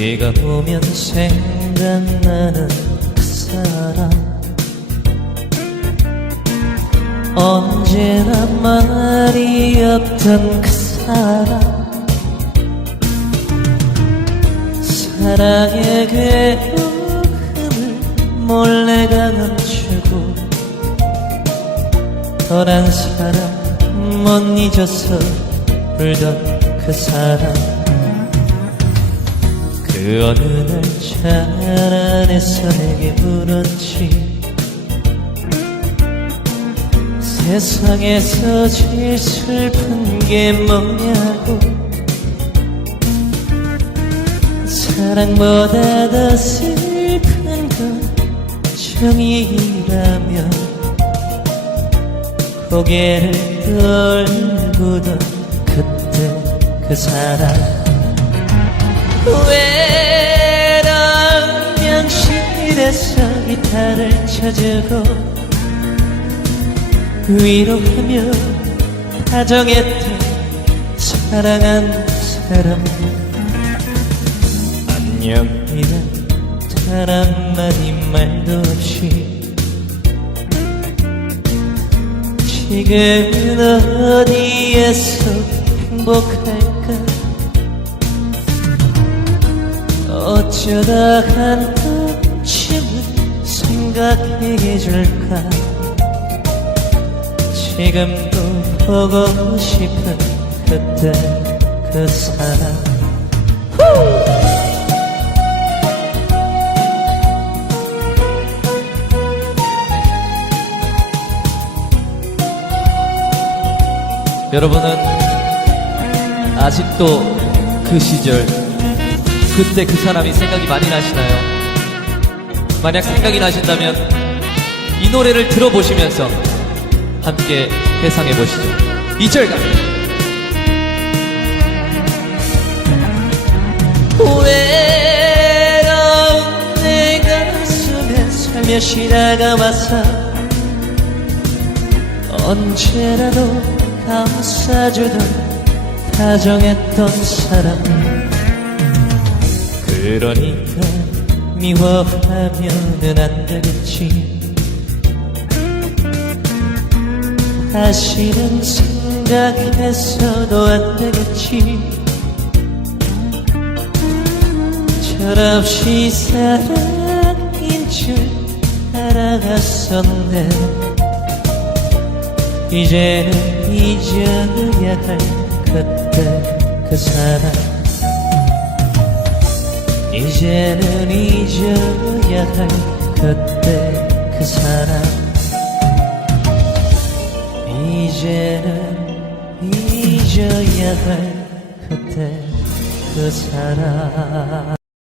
비가 오면 생각나는 그 사람. 언제나 말이 없던 그 사람. 사랑의 괴로움을 몰래 감추고 떠난 사람 못 잊어서 울던 그 사람 그 어느 날차 안에서 내게 물었지. 세상에서 제일 슬픈 게 뭐냐고. 사랑보다 더 슬픈 건 정이라면 고개를 떨구던 그때 그 사람 외로운 병실에서 기타를 쳐주고 위로하며 다정했던 사랑한 사람. 안녕이란 단 한마디 말도 없이 지금은 어디에서 행복할까? 어쩌다 한 번쯤은 생각해 줄까? 지금도 보고 싶은 그때 그 사람. 여러분은 아직도 그 시절 그때 그 사람이 생각이 많이 나시나요? 만약 생각이 나신다면 이 노래를 들어보시면서 함께 회상해 보시죠. 2절가 외로운 내 가슴에 살며시 다가와서 언제라도 감싸주던 다정했던 사람 그러니까 미워하면은 안 되겠지. 다시는 생각해서도 안 되겠지. 철없이 사랑인 줄 알아갔었네. 이제는 잊어야 할 그때 그 사람 이제는 잊어야 할 그때 그 사람 이제는 잊어야 할 그때 그 사람